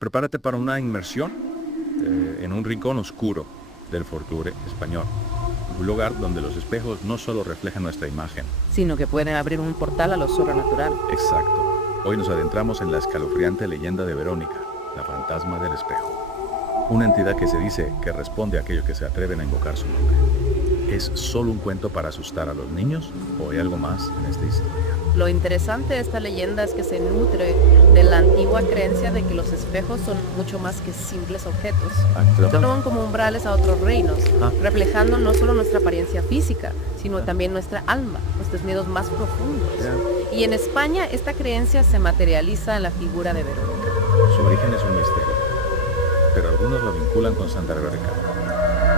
Prepárate para una inmersión en un rincón oscuro del folclore español. Un lugar donde los espejos no solo reflejan nuestra imagen. Sino que pueden abrir un portal a lo sobrenatural. Exacto. Hoy nos adentramos en la escalofriante leyenda de Verónica, la fantasma del espejo. Una entidad que se dice que responde a aquellos que se atreven a invocar su nombre. ¿Es solo un cuento para asustar a los niños o hay algo más en esta historia? Lo interesante de esta leyenda es que se nutre de la antigua creencia de que los espejos son mucho más que simples objetos. Son como umbrales a otros reinos, reflejando no solo nuestra apariencia física, sino también nuestra alma, nuestros miedos más profundos. Y en España esta creencia se materializa en la figura de Verónica. Su origen es un misterio, pero algunos lo vinculan con Santa Verónica,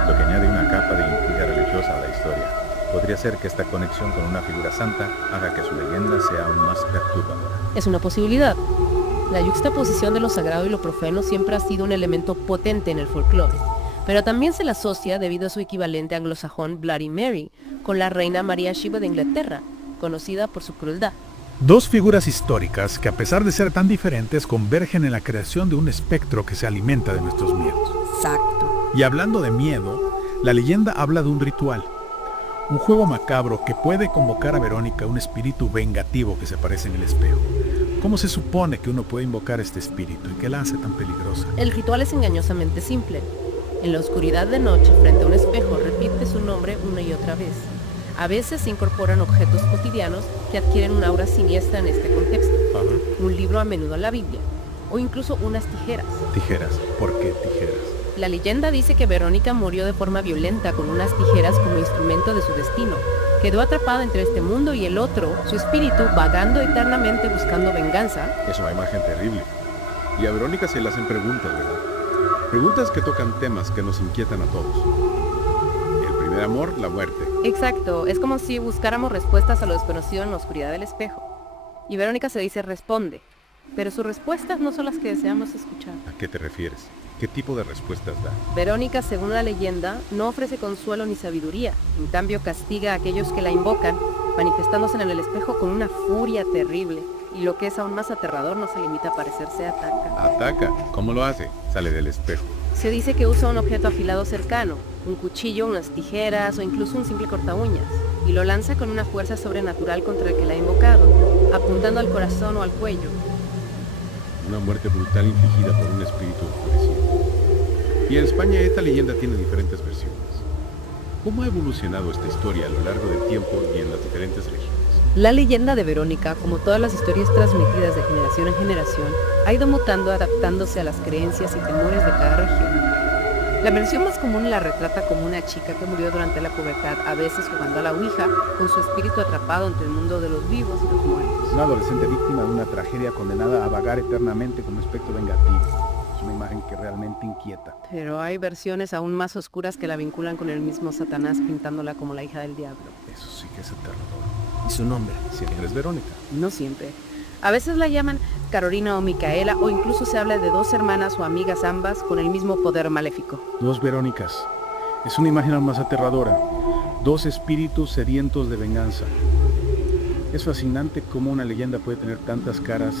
lo que añade una capa de intriga religiosa a la historia. Podría ser que esta conexión con una figura santa haga que su leyenda sea aún más perturbadora. Es una posibilidad. La yuxtaposición de lo sagrado y lo profano siempre ha sido un elemento potente en el folclore, pero también se la asocia, debido a su equivalente anglosajón Bloody Mary, con la reina María Shiva de Inglaterra, conocida por su crueldad. Dos figuras históricas que, a pesar de ser tan diferentes, convergen en la creación de un espectro que se alimenta de nuestros miedos. Exacto. Y hablando de miedo, la leyenda habla de un ritual. Un juego macabro que puede convocar a Verónica, un espíritu vengativo que se aparece en el espejo. ¿Cómo se supone que uno puede invocar este espíritu y qué la hace tan peligrosa? El ritual es engañosamente simple. En la oscuridad de noche, frente a un espejo, repite su nombre una y otra vez. A veces se incorporan objetos cotidianos que adquieren una aura siniestra en este contexto. Un libro, a menudo la Biblia, o incluso unas tijeras. ¿Tijeras? ¿Por qué tijeras? La leyenda dice que Verónica murió de forma violenta con unas tijeras como instrumento de su destino. Quedó atrapada entre este mundo y el otro, su espíritu vagando eternamente buscando venganza. Es una imagen terrible. Y a Verónica se le hacen preguntas, ¿verdad? Preguntas que tocan temas que nos inquietan a todos. El primer amor, la muerte. Exacto, es como si buscáramos respuestas a lo desconocido en la oscuridad del espejo. Y Verónica se dice responde, pero sus respuestas no son las que deseamos escuchar. ¿A qué te refieres? ¿Qué tipo de respuestas da? Verónica, según la leyenda, no ofrece consuelo ni sabiduría. En cambio, castiga a aquellos que la invocan, manifestándose en el espejo con una furia terrible. Y lo que es aún más aterrador, no se limita a parecerse, ataca. ¿Ataca? ¿Cómo lo hace? Sale del espejo. Se dice que usa un objeto afilado cercano, un cuchillo, unas tijeras o incluso un simple corta uñas, y lo lanza con una fuerza sobrenatural contra el que la ha invocado, apuntando al corazón o al cuello. Una muerte brutal infligida por un espíritu enfurecido. Y en España esta leyenda tiene diferentes versiones. ¿Cómo ha evolucionado esta historia a lo largo del tiempo y en las diferentes regiones? La leyenda de Verónica, como todas las historias transmitidas de generación en generación, ha ido mutando adaptándose a las creencias y temores de cada región. La versión más común la retrata como una chica que murió durante la pubertad, a veces jugando a la ouija, con su espíritu atrapado entre el mundo de los vivos y los muertos. Una adolescente víctima de una tragedia condenada a vagar eternamente como espectro vengativo. Es una imagen que realmente inquieta. Pero hay versiones aún más oscuras que la vinculan con el mismo Satanás, pintándola como la hija del diablo. Eso sí que es aterrador. ¿Y su nombre? Siempre es Verónica. No siempre. A veces la llaman Carolina o Micaela, o incluso se habla de dos hermanas o amigas ambas con el mismo poder maléfico. Dos Verónicas. Es una imagen aún más aterradora. Dos espíritus sedientos de venganza. Es fascinante cómo una leyenda puede tener tantas caras,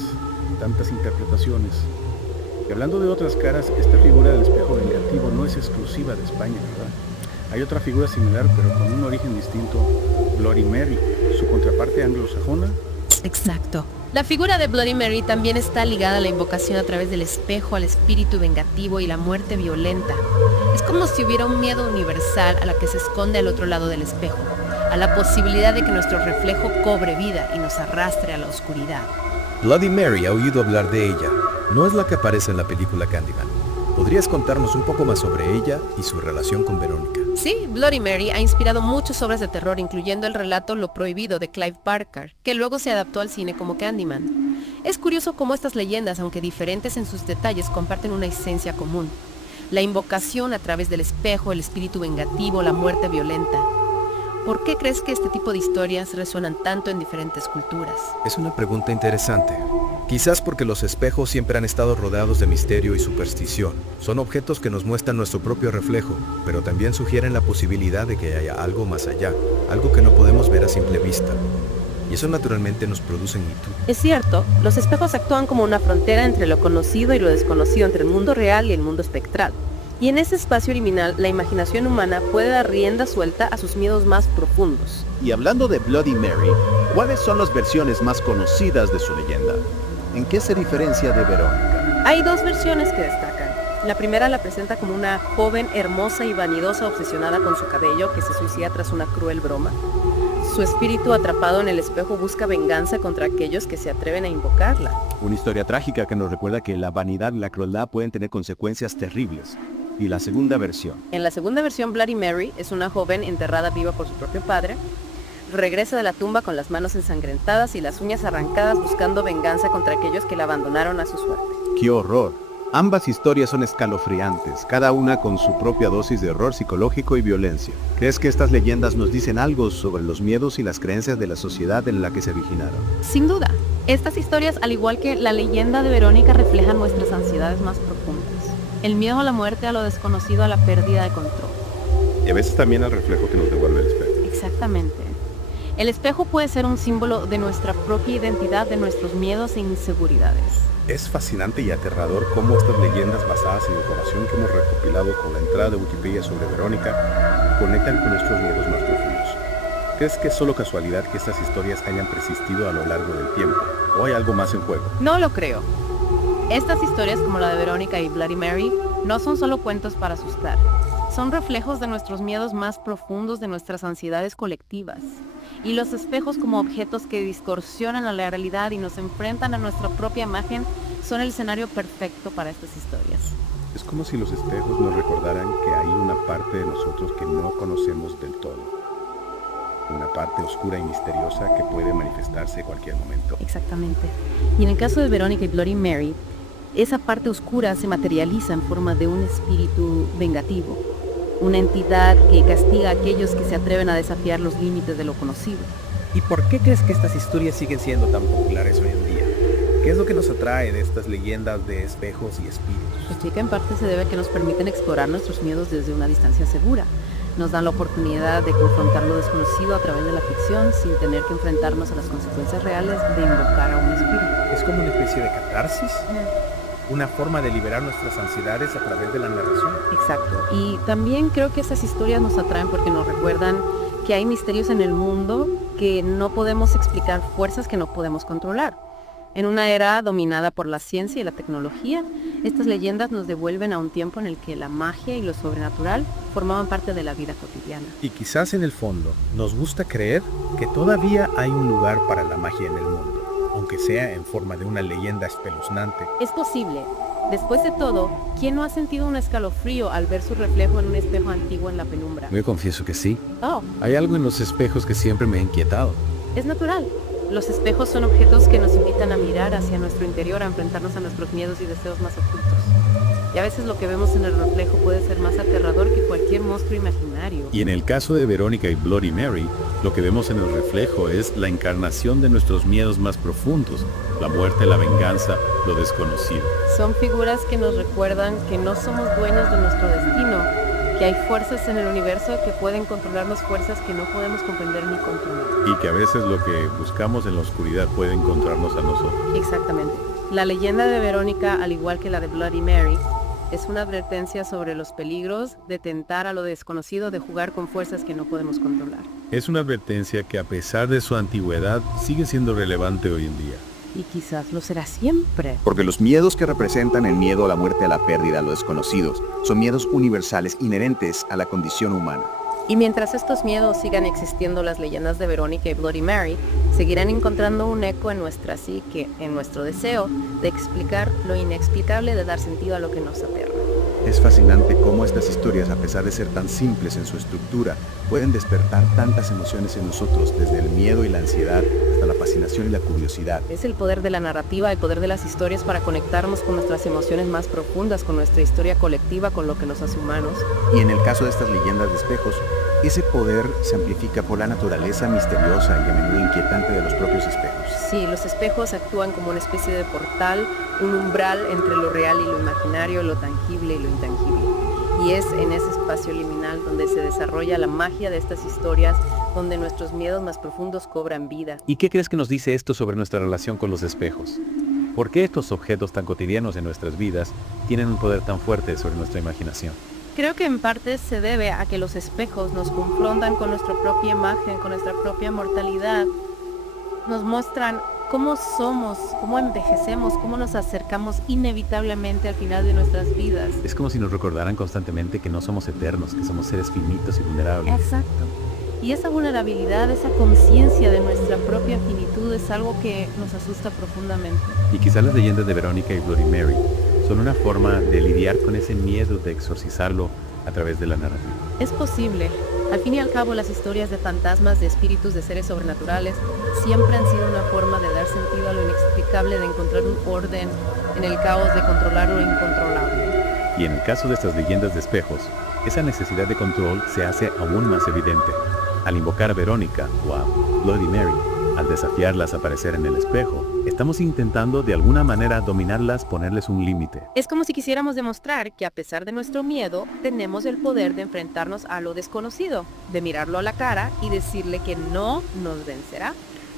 tantas interpretaciones. Y hablando de otras caras, esta figura del espejo vengativo no es exclusiva de España, ¿verdad? Hay otra figura similar, pero con un origen distinto, Bloody Mary, su contraparte anglosajona. Exacto. La figura de Bloody Mary también está ligada a la invocación a través del espejo, al espíritu vengativo y la muerte violenta. Es como si hubiera un miedo universal a la que se esconde al otro lado del espejo, a la posibilidad de que nuestro reflejo cobre vida y nos arrastre a la oscuridad. Bloody Mary ha oído hablar de ella. No es la que aparece en la película Candyman. ¿Podrías contarnos un poco más sobre ella y su relación con Verónica? Sí, Bloody Mary ha inspirado muchas obras de terror, incluyendo el relato Lo Prohibido de Clive Barker, que luego se adaptó al cine como Candyman. Es curioso cómo estas leyendas, aunque diferentes en sus detalles, comparten una esencia común. La invocación a través del espejo, el espíritu vengativo, la muerte violenta. ¿Por qué crees que este tipo de historias resuenan tanto en diferentes culturas? Es una pregunta interesante. Quizás porque los espejos siempre han estado rodeados de misterio y superstición. Son objetos que nos muestran nuestro propio reflejo, pero también sugieren la posibilidad de que haya algo más allá, algo que no podemos ver a simple vista. y eso naturalmente nos produce inquietud. Es cierto, los espejos actúan como una frontera entre lo conocido y lo desconocido, entre el mundo real y el mundo espectral. Y en ese espacio liminal, la imaginación humana puede dar rienda suelta a sus miedos más profundos. Y hablando de Bloody Mary, ¿cuáles son las versiones más conocidas de su leyenda? ¿En qué se diferencia de Verónica? Hay dos versiones que destacan. La primera la presenta como una joven hermosa y vanidosa obsesionada con su cabello que se suicida tras una cruel broma. Su espíritu atrapado en el espejo busca venganza contra aquellos que se atreven a invocarla. Una historia trágica que nos recuerda que la vanidad y la crueldad pueden tener consecuencias terribles. Y la segunda versión. En la segunda versión, Bloody Mary es una joven enterrada viva por su propio padre. Regresa de la tumba con las manos ensangrentadas y las uñas arrancadas buscando venganza contra aquellos que la abandonaron a su suerte. ¡Qué horror! Ambas historias son escalofriantes, cada una con su propia dosis de horror psicológico y violencia. ¿Crees que estas leyendas nos dicen algo sobre los miedos y las creencias de la sociedad en la que se originaron? Sin duda, estas historias, al igual que la leyenda de Verónica, reflejan nuestras ansiedades más profundas. El miedo a la muerte, a lo desconocido, a la pérdida de control. Y a veces también al reflejo que nos devuelve el espejo. Exactamente. El espejo puede ser un símbolo de nuestra propia identidad, de nuestros miedos e inseguridades. Es fascinante y aterrador cómo estas leyendas basadas en información que hemos recopilado con la entrada de Wikipedia sobre Verónica conectan con nuestros miedos más profundos. ¿Crees que es solo casualidad que estas historias hayan persistido a lo largo del tiempo? ¿O hay algo más en juego? No lo creo. Estas historias, como la de Verónica y Bloody Mary, no son solo cuentos para asustar. Son reflejos de nuestros miedos más profundos, de nuestras ansiedades colectivas. Y los espejos, como objetos que distorsionan la realidad y nos enfrentan a nuestra propia imagen, son el escenario perfecto para estas historias. Es como si los espejos nos recordaran que hay una parte de nosotros que no conocemos del todo. Una parte oscura y misteriosa que puede manifestarse en cualquier momento. Exactamente. Y en el caso de Verónica y Bloody Mary, esa parte oscura se materializa en forma de un espíritu vengativo, una entidad que castiga a aquellos que se atreven a desafiar los límites de lo conocido. ¿Y por qué crees que estas historias siguen siendo tan populares hoy en día? ¿Qué es lo que nos atrae de estas leyendas de espejos y espíritus? Pues sí, que en parte se debe a que nos permiten explorar nuestros miedos desde una distancia segura. Nos dan la oportunidad de confrontar lo desconocido a través de la ficción sin tener que enfrentarnos a las consecuencias reales de invocar a un espíritu. Es como una especie de catarsis, una forma de liberar nuestras ansiedades a través de la narración. Exacto. Y también creo que esas historias nos atraen porque nos recuerdan que hay misterios en el mundo que no podemos explicar, fuerzas que no podemos controlar. En una era dominada por la ciencia y la tecnología, estas leyendas nos devuelven a un tiempo en el que la magia y lo sobrenatural formaban parte de la vida cotidiana. Y quizás en el fondo nos gusta creer que todavía hay un lugar para la magia en el mundo, aunque sea en forma de una leyenda espeluznante. Es posible. Después de todo, ¿quién no ha sentido un escalofrío al ver su reflejo en un espejo antiguo en la penumbra? Yo confieso que sí. Oh, Hay algo en los espejos que siempre me ha inquietado. es natural. Los espejos son objetos que nos invitan a mirar hacia nuestro interior, a enfrentarnos a nuestros miedos y deseos más ocultos. Y a veces lo que vemos en el reflejo puede ser más aterrador que cualquier monstruo imaginario. Y en el caso de Verónica y Bloody Mary, lo que vemos en el reflejo es la encarnación de nuestros miedos más profundos, la muerte, la venganza, lo desconocido. Son figuras que nos recuerdan que no somos dueños de nuestro destino, que hay fuerzas en el universo que pueden controlarnos, fuerzas que no podemos comprender ni controlar. Y que a veces lo que buscamos en la oscuridad puede encontrarnos a nosotros. Exactamente. La leyenda de Verónica, al igual que la de Bloody Mary, es una advertencia sobre los peligros de tentar a lo desconocido, de jugar con fuerzas que no podemos controlar. Es una advertencia que a pesar de su antigüedad sigue siendo relevante hoy en día. Y quizás lo será siempre. Porque los miedos que representan el miedo a la muerte, a la pérdida, a lo desconocidos, son miedos universales inherentes a la condición humana. Y mientras estos miedos sigan existiendo, las leyendas de Verónica y Bloody Mary seguirán encontrando un eco en nuestra psique, en nuestro deseo de explicar lo inexplicable, de dar sentido a lo que nos aterra. Es fascinante cómo estas historias, a pesar de ser tan simples en su estructura, pueden despertar tantas emociones en nosotros, desde el miedo y la ansiedad hasta la fascinación y la curiosidad. Es el poder de la narrativa, el poder de las historias para conectarnos con nuestras emociones más profundas, con nuestra historia colectiva, con lo que nos hace humanos. Y en el caso de estas leyendas de espejos, ese poder se amplifica por la naturaleza misteriosa y a menudo inquietante de los propios espejos. Sí, los espejos actúan como una especie de portal, un umbral entre lo real y lo imaginario, lo tangible y lo intangible. Y es en ese espacio liminal donde se desarrolla la magia de estas historias, donde nuestros miedos más profundos cobran vida. ¿Y qué crees que nos dice esto sobre nuestra relación con los espejos? ¿Por qué estos objetos tan cotidianos en nuestras vidas tienen un poder tan fuerte sobre nuestra imaginación? Creo que en parte se debe a que los espejos nos confrontan con nuestra propia imagen, con nuestra propia mortalidad. Nos muestran cómo somos, cómo envejecemos, cómo nos acercamos inevitablemente al final de nuestras vidas. Es como si nos recordaran constantemente que no somos eternos, que somos seres finitos y vulnerables. Exacto. Y esa vulnerabilidad, esa conciencia de nuestra propia finitud es algo que nos asusta profundamente. Y quizás las leyendas de Verónica y Bloody Mary son una forma de lidiar con ese miedo, de exorcizarlo a través de la narrativa. Es posible. Al fin y al cabo, las historias de fantasmas, de espíritus, de seres sobrenaturales, siempre han sido una forma de dar sentido a lo inexplicable, de encontrar un orden en el caos, de controlar lo incontrolable. Y en el caso de estas leyendas de espejos, esa necesidad de control se hace aún más evidente. Al invocar a Verónica o a Bloody Mary, al desafiarlas a aparecer en el espejo, estamos intentando de alguna manera dominarlas, ponerles un límite. Es como si quisiéramos demostrar que a pesar de nuestro miedo, tenemos el poder de enfrentarnos a lo desconocido, de mirarlo a la cara y decirle que no nos vencerá.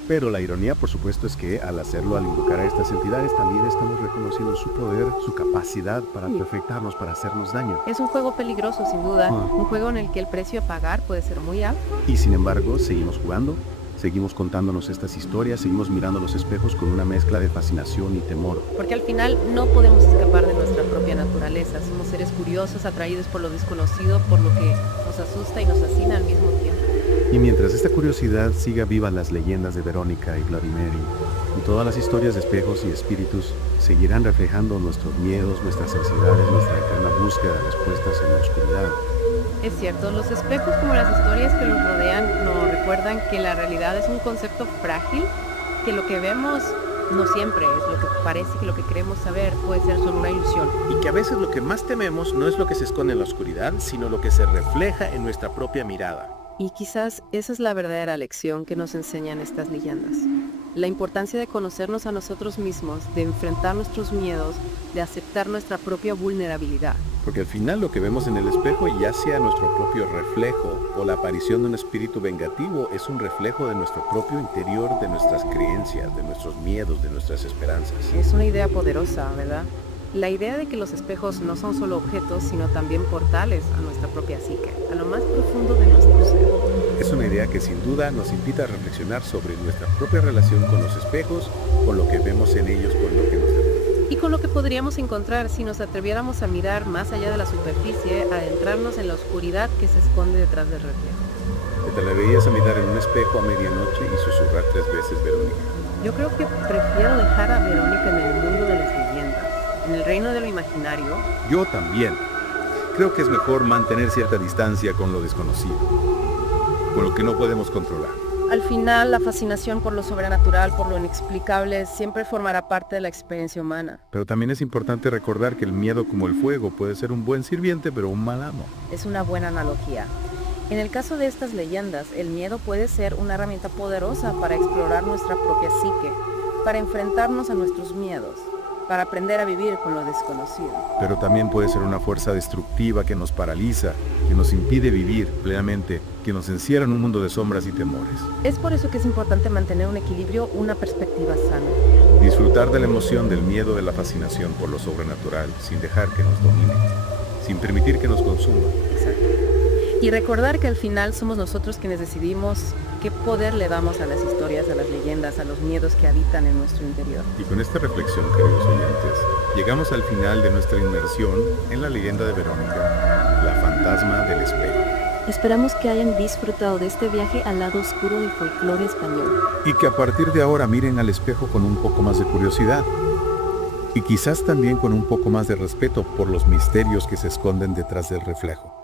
Pero la ironía, por supuesto, es que al hacerlo, al invocar a estas entidades, también estamos reconociendo su poder, su capacidad para afectarnos, para hacernos daño. Es un juego peligroso, sin duda, un juego en el que el precio a pagar puede ser muy alto. Y sin embargo, seguimos jugando, seguimos contándonos estas historias, seguimos mirando los espejos con una mezcla de fascinación y temor. Porque al final no podemos escapar de nuestra propia naturaleza. Somos seres curiosos, atraídos por lo desconocido, por lo que nos asusta y nos fascina al mismo tiempo. Y mientras esta curiosidad siga viva, las leyendas de Verónica y Bloody Mary y todas las historias de espejos y espíritus seguirán reflejando nuestros miedos, nuestras ansiedades, nuestra eterna búsqueda de respuestas en la oscuridad. Es cierto, los espejos, como las historias que los rodean, nos recuerdan que la realidad es un concepto frágil, que lo que vemos no siempre es lo que parece, que lo que queremos saber puede ser solo una ilusión. Y que a veces lo que más tememos no es lo que se esconde en la oscuridad, sino lo que se refleja en nuestra propia mirada. Y quizás esa es la verdadera lección que nos enseñan estas leyendas. La importancia de conocernos a nosotros mismos, de enfrentar nuestros miedos, de aceptar nuestra propia vulnerabilidad. Porque al final lo que vemos en el espejo, ya sea nuestro propio reflejo o la aparición de un espíritu vengativo, es un reflejo de nuestro propio interior, de nuestras creencias, de nuestros miedos, de nuestras esperanzas. Es una idea poderosa, ¿verdad? La idea de que los espejos no son solo objetos, sino también portales a nuestra propia psique, a lo más profundo de nuestro ser. Es una idea que sin duda nos invita a reflexionar sobre nuestra propia relación con los espejos, con lo que vemos en ellos, con lo que nos vemos. Y con lo que podríamos encontrar si nos atreviéramos a mirar más allá de la superficie, a adentrarnos en la oscuridad que se esconde detrás del reflejo. ¿Te atreverías a mirar en un espejo a medianoche y susurrar 3 veces Verónica? Yo creo que prefiero dejar a Verónica en el mundo de las leyendas, en el reino de lo imaginario. Yo también. Creo que es mejor mantener cierta distancia con lo desconocido, con lo que no podemos controlar. Al final, la fascinación por lo sobrenatural, por lo inexplicable, siempre formará parte de la experiencia humana. Pero también es importante recordar que el miedo, como el fuego, puede ser un buen sirviente, pero un mal amo. Es una buena analogía. En el caso de estas leyendas, el miedo puede ser una herramienta poderosa para explorar nuestra propia psique, para enfrentarnos a nuestros miedos, para aprender a vivir con lo desconocido. Pero también puede ser una fuerza destructiva que nos paraliza, que nos impide vivir plenamente, que nos encierra en un mundo de sombras y temores. Es por eso que es importante mantener un equilibrio, una perspectiva sana. Disfrutar de la emoción, del miedo, de la fascinación por lo sobrenatural, sin dejar que nos domine, sin permitir que nos consuma. Exacto. Y recordar que al final somos nosotros quienes decidimos qué poder le damos a las historias, a las leyendas, a los miedos que habitan en nuestro interior. Y con esta reflexión, queridos oyentes, llegamos al final de nuestra inmersión en la leyenda de Verónica, la fantasma del espejo. Esperamos que hayan disfrutado de este viaje al lado oscuro del folclore español. Y que a partir de ahora miren al espejo con un poco más de curiosidad. Y quizás también con un poco más de respeto por los misterios que se esconden detrás del reflejo.